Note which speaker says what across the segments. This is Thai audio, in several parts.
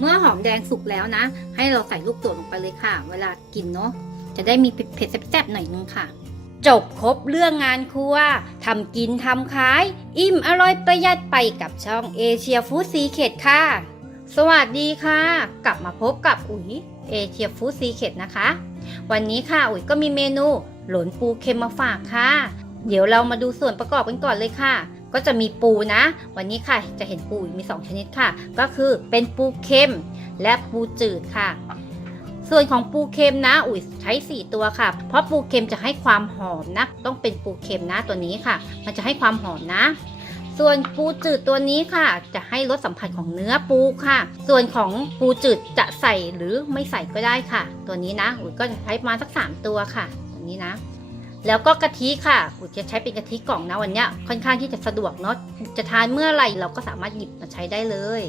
Speaker 1: เมื่อหอมแดงสุกแล้วนะ ให้เราใส่ลูกโดดลงไปเลยค่ะ เวลากินเนาะจะได้มีเผ็ดแซ่บๆหน่อยนึงค่ะ จบครบเรื่องงานครัวทำกินทำขาย อิ่มอร่อยประหยัดไปกับช่องเอเชียฟู้ดซีเคดค่ะ สวัสดีค่ะ กลับมาพบกับอุ๋ยเอเชียฟู้ดซีเคดนะคะ วันนี้ค่ะอุ๋ยก็มีเมนู หลนปูเค็มมาฝากค่ะ เดี๋ยวเรามาดูส่วนประกอบกันก่อนเลยค่ะ ก็จะมีปูนะ วันนี้ค่ะจะเห็นปูมี 2 ชนิดค่ะ ก็คือเป็นปูเค็มและปูจืดค่ะ ส่วนของปูเค็มนะ อุ๋ยใช้ 4 ตัวค่ะ เพราะปูเค็มจะให้ความหอมนะ ต้องเป็นปูเค็มนะตัวนี้ค่ะ มันจะให้ความหอมนะ ส่วนปูจืดตัวนี้ค่ะ จะให้รสสัมผัสของเนื้อปูค่ะ ส่วนของปูจืดจะใส่หรือไม่ใส่ก็ได้ค่ะ ตัวนี้นะ อุ๋ยก็จะใช้มาสัก 3 ตัวค่ะ ตัวนี้นะ แล้วก็กะทิค่ะอุ๋ยจะใช้เป็นกะทิกล่องนะวันนี้ค่อนข้างที่จะสะดวกเนาะจะทานเมื่อไหร่เราก็สามารถหยิบมาใช้ได้เลย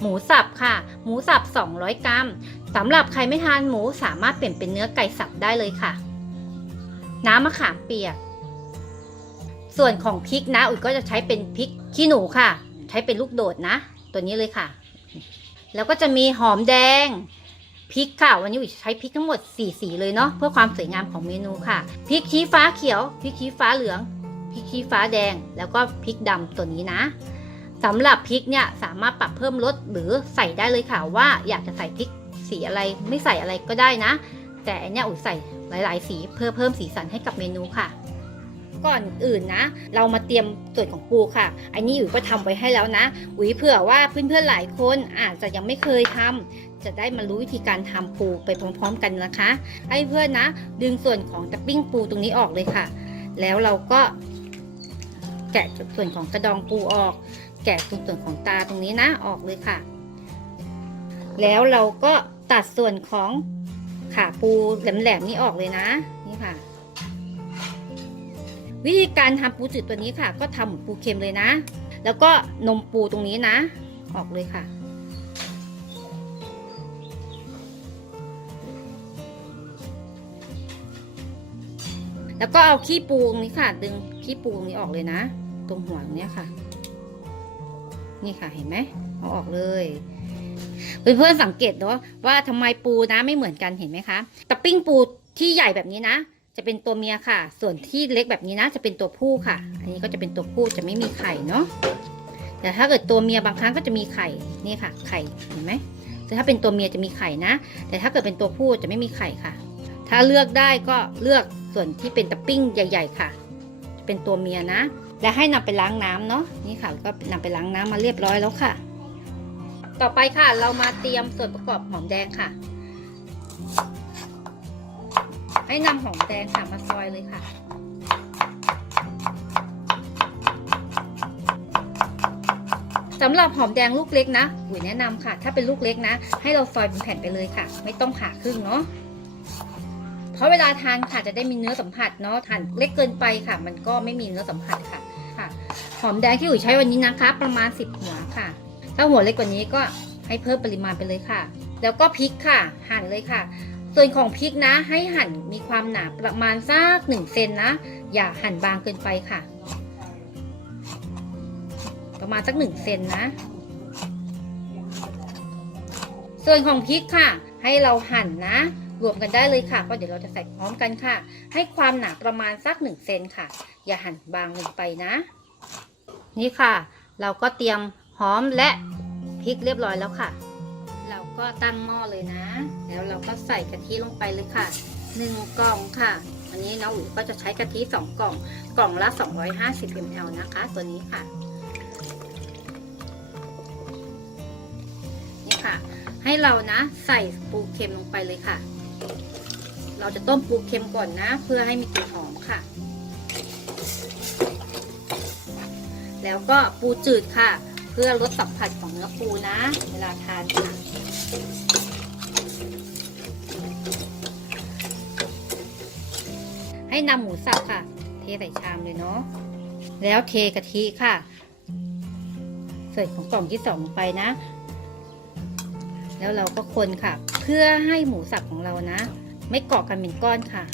Speaker 1: หมูสับค่ะ หมูสับ 200 กรัมสำหรับใครไม่ทานหมูสามารถเปลี่ยนเป็นเนื้อไก่สับได้เลยค่ะ น้ำมะขามเปียก ส่วนของพริกนะอุ๋ยก็จะใช้เป็นพริกขี้หนูค่ะ ใช้เป็นลูกโดดนะ ตัวนี้เลยค่ะ แล้วก็จะมีหอมแดง พริกค่ะ วันนี้อุ๋ยใช้พริกทั้งหมด 4 สีเลยเนาะเพื่อความสวยงามของเมนูค่ะพริกชี้ฟ้าเขียวพริกชี้ฟ้าเหลืองพริกชี้ฟ้าแดง แล้วก็พริกดำตัวนี้นะสำหรับพริกเนี่ยสามารถปรับเพิ่มรสหรือใส่ได้เลยค่ะว่าอยากจะใส่พริกสีอะไรไม่ใส่อะไรก็ได้นะ แต่อันเนี้ยอุ๋ยใส่หลาย ๆ สีเพื่อเพิ่มสีสันให้กับเมนูค่ะ ก่อนอื่นนะ เรามาเตรียมส่วนของปูค่ะ อันนี้อุ๋ยก็ทำไว้ให้แล้วนะอุ๋ยเผื่อว่าเพื่อนๆหลายคนอาจจะยังไม่เคยทำจะได้มารู้วิธีการทำปูไปพร้อมๆกันนะคะให้เพื่อนนะ ดึงส่วนของตะปิ้งปูตรงนี้ออกเลยค่ะ แล้วเราก็แกะส่วนของกระดองปูออก แกะส่วนของตาตรงนี้นะออกเลยค่ะ แล้วเราก็ตัดส่วนของขาปูแหลมๆนี่ออกเลยนะ นี่ค่ะ วิธีการทำปูจืดตัวนี้ค่ะ ก็ทำเหมือนปูเค็มเลยนะ แล้วก็นมปูตรงนี้นะ ออกเลยค่ะแล้วก็เอาขี้ปูตรงนี้ค่ะ ดึงขี้ปูตรงนี้ออกเลยนะ ตรงหัวตรงนี้ค่ะ นี่ค่ะเห็นไหมเอาออกเลยเพื่อนๆสังเกตเนาะว่าทำไมปูนะไม่เหมือนกันเห็นไหมคะตะปิ้งปูที่ใหญ่แบบนี้นะ จะเป็นตัวเมียค่ะ ส่วนที่เล็กแบบนี้นะจะเป็นตัวผู้ค่ะ อันนี้ก็จะเป็นตัวผู้จะไม่มีไข่เนาะ แต่ถ้าเกิดตัวเมียบางครั้งก็จะมีไข่ นี่ค่ะ ไข่ เห็นไหม แต่ถ้าเป็นตัวเมียจะมีไข่นะ แต่ถ้าเกิดเป็นตัวผู้จะไม่มีไข่ค่ะ ถ้าเลือกได้ก็เลือกส่วนที่เป็นตะปิ้งใหญ่ ๆ ค่ะเป็นตัวเมียนะ และให้นำไปล้างน้ำเนาะ นี่ค่ะ ก็นำไปล้างน้ำมาเรียบร้อยแล้วค่ะ ต่อไปค่ะ เรามาเตรียมส่วนประกอบหอมแดงค่ะ ให้นำหอมแดงค่ะมาซอยเลยค่ะ สำหรับหอมแดงลูกเล็กนะอุ๋ยแนะนำค่ะ ถ้าเป็นลูกเล็กนะ ให้เราซอยเป็นแผ่นไปเลยค่ะ ไม่ต้องผ่าครึ่งเนาะเพราะเวลาทานค่ะจะได้มีเนื้อสัมผัสเนาะทานเล็กเกินไปค่ะ มันก็ไม่มีเนื้อสัมผัสค่ะค่ะ หอมแดงที่อุ๋ยใช้วันนี้นะคะ ประมาณ 10 หัวค่ะ ถ้าหัวเล็กกว่านี้ก็ให้เพิ่มปริมาณไปเลยค่ะ แล้วก็พริกค่ะ หั่นเลยค่ะ ส่วนของพริกนะให้หั่นมีความหนาประมาณสักหนึ่งเซนนะ อย่าหั่นบางเกินไปค่ะ ประมาณสักหนึ่งเซนนะ ส่วนของพริกค่ะ ให้เราหั่นนะรวมกันได้เลยค่ะเพราะเดี๋ยวเราจะใส่พร้อมกันค่ะ ให้ความหนาประมาณสักหนึ่งเซนค่ะ อย่าหั่นบางเกินไปนะ นี่ค่ะ เราก็เตรียมหอมและพริกเรียบร้อยแล้วค่ะ เราก็ตั้งหม้อเลยนะ แล้วเราก็ใส่กะทิลงไปเลยค่ะหนึ่งกล่องค่ะวันนี้น้องอุ๋ยก็จะใช้กะทิสองกล่อง กล่องละ 250 ml นะคะ ตัวนี้ค่ะ นี่ค่ะ ให้เรานะใส่ปูเค็มลงไปเลยค่ะ เราจะต้มปูเค็มก่อนนะ เพื่อให้มีกลิ่นหอมค่ะ แล้วก็ปูจืดค่ะ เพื่อลดสัมผัสของเนื้อปูนะ เวลาทานค่ะ ให้นำหมูสับค่ะ เทใส่ชามเลยเนาะ แล้วเทกะทิค่ะใส่ของกล่องที่สองลงไปนะ แล้วเราก็คนค่ะ เพื่อให้หมูสับของเรานะ ไม่เกาะกันเป็นก้อนค่ะ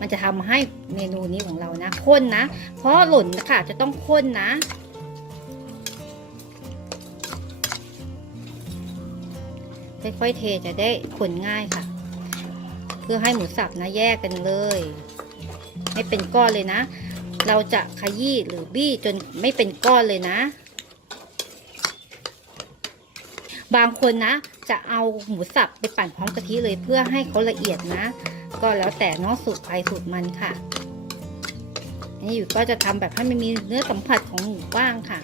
Speaker 1: มันจะทำให้เมนูนี้ของเรานะข้นนะ เพราะหล่นค่ะจะต้องข้นนะ ค่อยๆเทจะได้คนง่ายค่ะ เพื่อให้หมูสับนะแยกกันเลยไม่เป็นก้อนเลยนะ เราจะขยี้หรือบี้จนไม่เป็นก้อนเลยนะ บางคนนะ จะเอาหมูสับไปปั่นพร้อมกะทิเลยเพื่อให้เขาละเอียดนะ ก็แล้วแต่เนอกสูตรใครสูตรมันค่ะนี่อยู่ก็จะทำแบบให้มันมีเนื้อสัมผัสของหมูบ้างค่ะ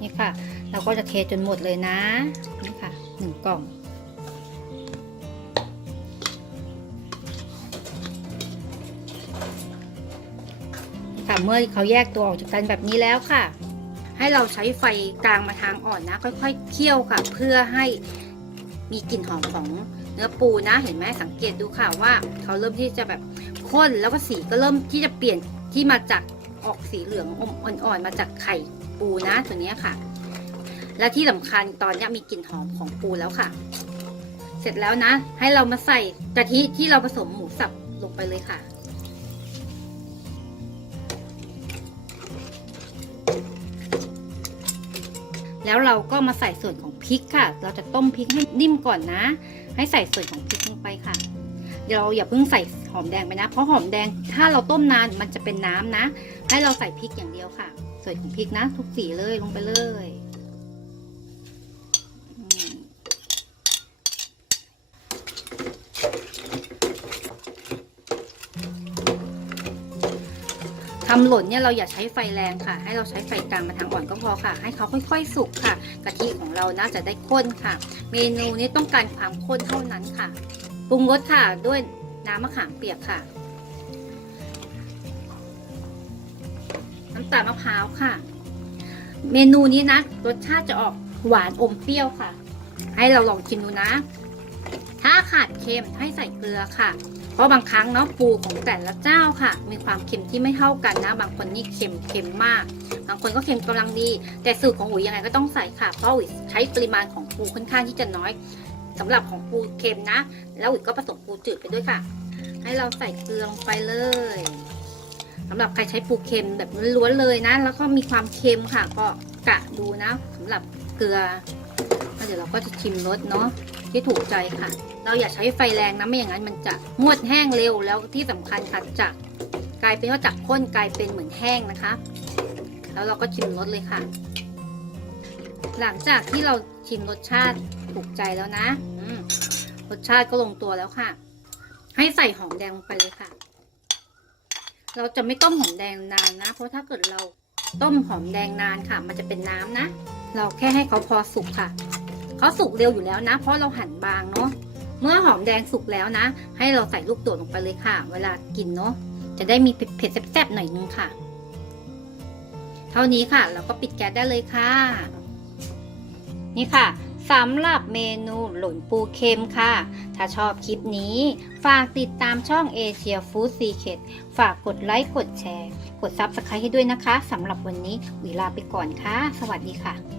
Speaker 1: นี่ค่ะ เราก็จะเทจนหมดเลยนะ หนึ่งกล่อง ค่ะเมื่อเขาแยกตัวออกจากกันแบบนี้แล้วค่ะ ให้เราใช้ไฟกลางมาทางอ่อนนะ ค่อยๆเคี่ยวค่ะ เพื่อให้มีกลิ่นหอมของเนื้อปูนะ เห็นไหมสังเกตดูค่ะว่า เขาเริ่มที่จะแบบข้นแล้วก็สีก็เริ่มที่จะเปลี่ยนที่มาจากออกสีเหลืองอมอ่อนๆมาจากไข่ปูนะตัวนี้ค่ะ และที่สำคัญตอนนี้มีกลิ่นหอมของปูแล้วค่ะ เสร็จแล้วนะ ให้เรามาใส่กะทิที่เราผสมหมูสับลงไปเลยค่ะแล้วเราก็มาใส่ส่วนของพริกค่ะ เราจะต้มพริกให้นิ่มก่อนนะ ให้ใส่ส่วนของพริกลงไปค่ะ เดี๋ยวเราอย่าเพิ่งใส่หอมแดงไปนะ เพราะหอมแดงถ้าเราต้มนานมันจะเป็นน้ำนะ ให้เราใส่พริกอย่างเดียวค่ะ ส่วนของพริกนะ ทุกสีเลยลงไปเลย ทำหล่นเนี่ยเราอย่าใช้ไฟแรงค่ะ ให้เราใช้ไฟกลางมาทางอ่อนก็พอค่ะ ให้เขาค่อย ๆ สุกค่ะ กะทิของเรานะจะได้ข้นค่ะ เมนูนี้ต้องการความข้นเท่านั้นค่ะปรุงรสค่ะด้วยน้ำมะขามเปียกค่ะน้ำตาลมะพร้าวค่ะ เมนูนี้นะรสชาติจะออกหวานอมเปรี้ยวค่ะ ให้เราลองชิมดูนะ ถ้าขาดเค็มให้ใส่เกลือค่ะ เพราะบางครั้งเนาะปูของแต่ละเจ้าค่ะ มีความเค็มที่ไม่เท่ากันนะ บางคนนี่เค็มเค็มมาก บางคนก็เค็มกำลังดี แต่สูตรของอุ๋ยยังไงก็ต้องใส่ค่ะ เพราะอุ๋ยใช้ปริมาณของปูค่อนข้างที่จะน้อยสำหรับของปูเค็มนะ แล้วอุ๋ยก็ผสมปูจืดไปด้วยค่ะ ให้เราใส่เกลือลงไปเลยสำหรับใครใช้ปูเค็มแบบล้วนๆเลยนะ แล้วก็มีความเค็มค่ะ ก็กะดูนะสำหรับเกลือแล้วเดี๋ยวเราก็จะชิมรสเนาะ ที่ถูกใจค่ะ เราอย่าใช้ไฟแรงนะไม่อย่างนั้นมันจะงวดแห้งเร็วแล้วที่สำคัญค่ะจะกกลายเป็นว่าจากข้นกลายเป็นเหมือนแห้งนะคะ แล้วเราก็ชิมรสเลยค่ะ หลังจากที่เราชิมรสชาติถูกใจแล้วนะรสชาติก็ลงตัวแล้วค่ะ ให้ใส่หอมแดงลงไปเลยค่ะ เราจะไม่ต้มหอมแดงนานนะ เพราะถ้าเกิดเราต้มหอมแดงนานค่ะ มันจะเป็นน้ำนะ เราแค่ให้เขาพอสุกค่ะ เขาสุกเร็วอยู่แล้วนะ เพราะเราหั่นบางเนาะเมื่อหอมแดงสุกแล้วนะ ให้เราใส่ลูกโดดลงไปเลยค่ะ เวลากินเนาะจะได้มีเผ็ดแซ่บๆหน่อยนึงค่ะ เท่านี้ค่ะ เราก็ปิดแก๊สได้เลยค่ะ นี่ค่ะสำหรับเมนูหล่นปูเค็มค่ะ ถ้าชอบคลิปนี้ ฝากติดตามช่อง Asia Food Secret ฝากกดไลค์กดแชร์ กด Subscribe ให้ด้วยนะคะสำหรับวันนี้วิลาไปก่อนค่ะ สวัสดีค่ะ